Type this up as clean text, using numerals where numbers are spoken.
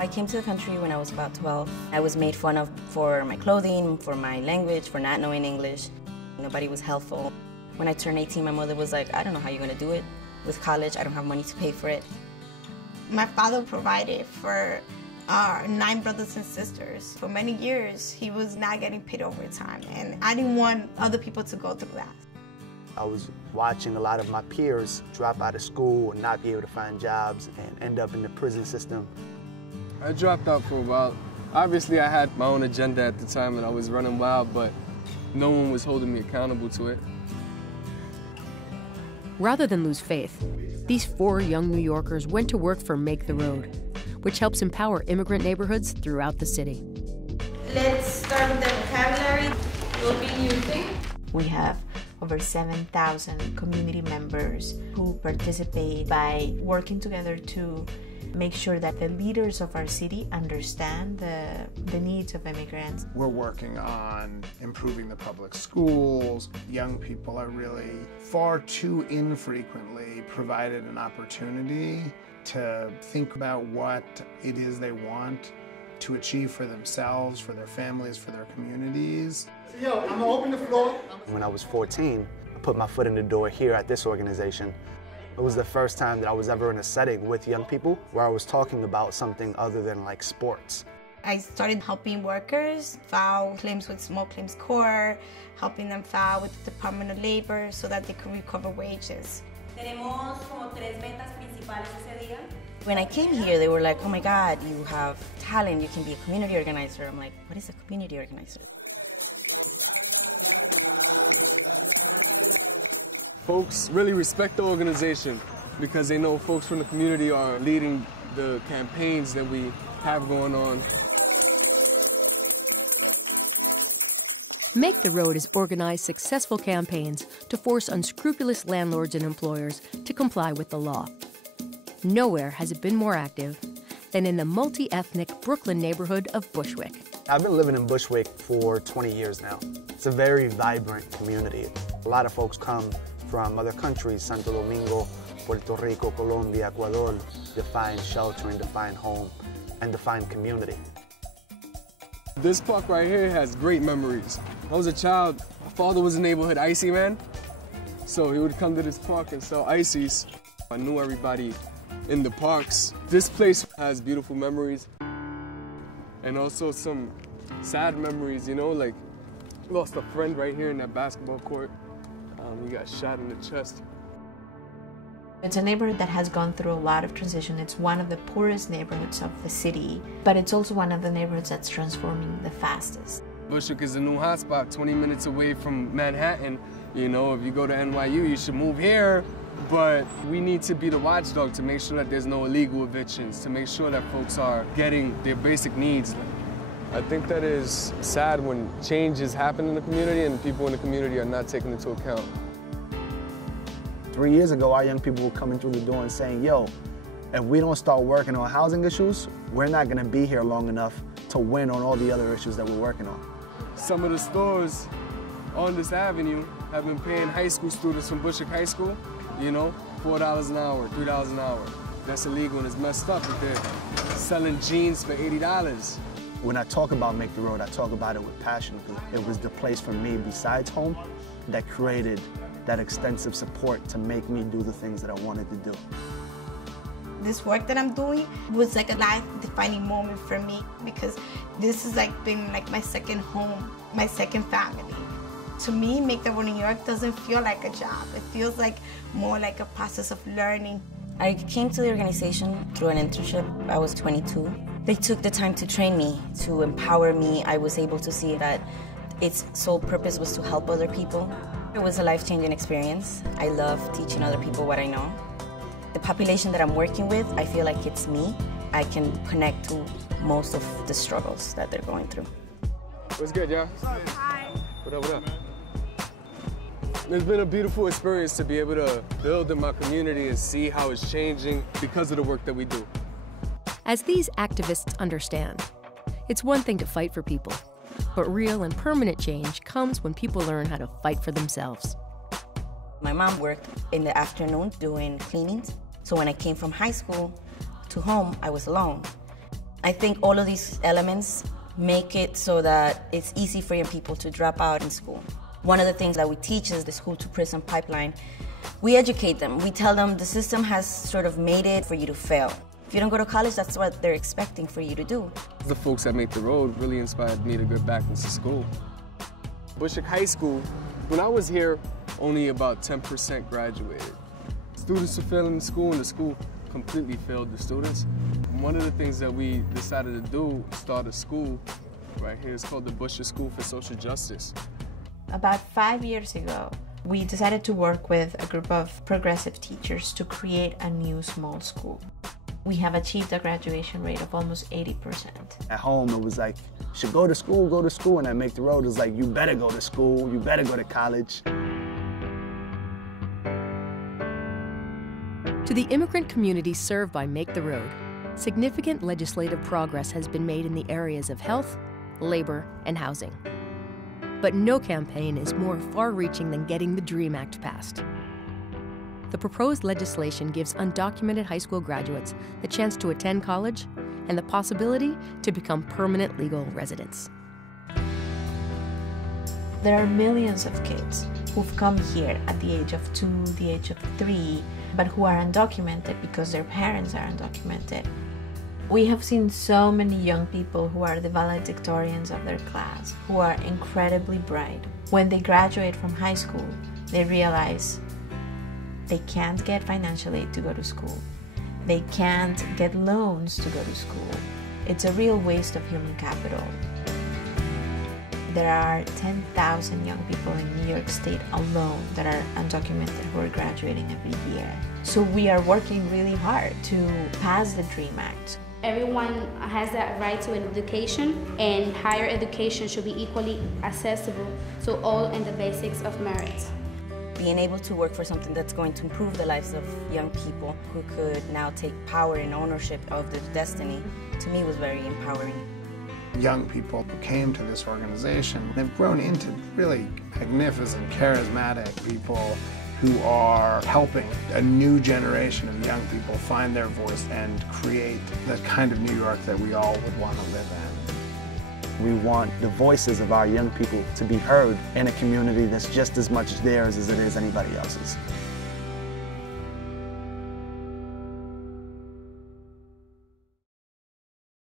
I came to the country when I was about 12. I was made fun of for my clothing, for my language, for not knowing English. Nobody was helpful. When I turned 18, my mother was like, I don't know how you're gonna do it. With college, I don't have money to pay for it. My father provided for our 9 brothers and sisters. For many years, he was not getting paid overtime, and I didn't want other people to go through that. I was watching a lot of my peers drop out of school and not be able to find jobs and end up in the prison system. I dropped out for a while. Obviously, I had my own agenda at the time and I was running wild, but no one was holding me accountable to it. Rather than lose faith, these 4 young New Yorkers went to work for Make the Road, which helps empower immigrant neighborhoods throughout the city. Let's start with the vocabulary we'll be using. We have over 7,000 community members who participate by working together to make sure that the leaders of our city understand the needs of immigrants. We're working on improving the public schools. Young people are really far too infrequently provided an opportunity to think about what it is they want to achieve for themselves, for their families, for their communities. Yo, I'm gonna open the floor. When I was 14, I put my foot in the door here at this organization. It was the first time that I was ever in a setting with young people where I was talking about something other than like sports. I started helping workers file claims with Small Claims Court, helping them file with the Department of Labor so that they could recover wages. When I came here, they were like, oh my God, you have talent, you can be a community organizer. I'm like, what is a community organizer? Folks really respect the organization because they know folks from the community are leading the campaigns that we have going on. Make the Road has organized successful campaigns to force unscrupulous landlords and employers to comply with the law. Nowhere has it been more active than in the multi-ethnic Brooklyn neighborhood of Bushwick. I've been living in Bushwick for 20 years now. It's a very vibrant community. A lot of folks come from other countries, Santo Domingo, Puerto Rico, Colombia, Ecuador, to find shelter and to find home and to find community. This park right here has great memories. When I was a child, my father was a neighborhood icy man, so he would come to this park and sell ices. I knew everybody in the parks. This place has beautiful memories and also some sad memories, you know, like lost a friend right here in that basketball court. He got shot in the chest. It's a neighborhood that has gone through a lot of transition. It's one of the poorest neighborhoods of the city, but it's also one of the neighborhoods that's transforming the fastest. Bushwick is a new hotspot, 20 minutes away from Manhattan. You know, if you go to NYU, you should move here. But we need to be the watchdog to make sure that there's no illegal evictions, to make sure that folks are getting their basic needs. I think that is sad when changes happen in the community and people in the community are not taken into account. 3 years ago, our young people were coming through the door and saying, yo, if we don't start working on housing issues, we're not gonna be here long enough to win on all the other issues that we're working on. Some of the stores on this avenue have been paying high school students from Bushwick High School, you know, $4 an hour, $3 an hour. That's illegal and it's messed up if they're selling jeans for $80. When I talk about Make the Road, I talk about it with passion because it was the place for me besides home that created that extensive support to make me do the things that I wanted to do. This work that I'm doing was like a life-defining moment for me because this has been like my second home, my second family. To me, Make the Road New York doesn't feel like a job. It feels like more like a process of learning. I came to the organization through an internship. I was 22. They took the time to train me, to empower me. I was able to see that its sole purpose was to help other people. It was a life-changing experience. I love teaching other people what I know. The population that I'm working with, I feel like it's me. I can connect to most of the struggles that they're going through. What's good, y'all? Hi. What up, what up? It's been a beautiful experience to be able to build in my community and see how it's changing because of the work that we do. As these activists understand, it's one thing to fight for people, but real and permanent change comes when people learn how to fight for themselves. My mom worked in the afternoon doing cleanings, so when I came from high school to home, I was alone. I think all of these elements make it so that it's easy for young people to drop out in school. One of the things that we teach is the school to prison pipeline. We educate them. We tell them the system has sort of made it for you to fail. If you don't go to college, that's what they're expecting for you to do. The folks that Make the Road really inspired me to get back into school. Bushwick High School, when I was here, only about 10% graduated. Students were failing in school, and the school completely failed the students. One of the things that we decided to do, start a school right here. It's called the Bushwick School for Social Justice. About 5 years ago, we decided to work with a group of progressive teachers to create a new small school. We have achieved a graduation rate of almost 80%. At home, it was like, you should go to school, and at Make the Road, it was like, you better go to school, you better go to college. To the immigrant community served by Make the Road, significant legislative progress has been made in the areas of health, labor, and housing. But no campaign is more far-reaching than getting the DREAM Act passed. The proposed legislation gives undocumented high school graduates the chance to attend college and the possibility to become permanent legal residents. There are millions of kids who've come here at the age of 2, the age of 3, but who are undocumented because their parents are undocumented. We have seen so many young people who are the valedictorians of their class, who are incredibly bright. When they graduate from high school, they realize they can't get financial aid to go to school. They can't get loans to go to school. It's a real waste of human capital. There are 10,000 young people in New York State alone that are undocumented who are graduating every year. So we are working really hard to pass the DREAM Act. Everyone has that right to an education, and higher education should be equally accessible to all in the basics of merit. Being able to work for something that's going to improve the lives of young people who could now take power and ownership of their destiny, to me was very empowering. Young people who came to this organization have grown into really magnificent, charismatic people who are helping a new generation of young people find their voice and create the kind of New York that we all would want to live in. We want the voices of our young people to be heard in a community that's just as much theirs as it is anybody else's.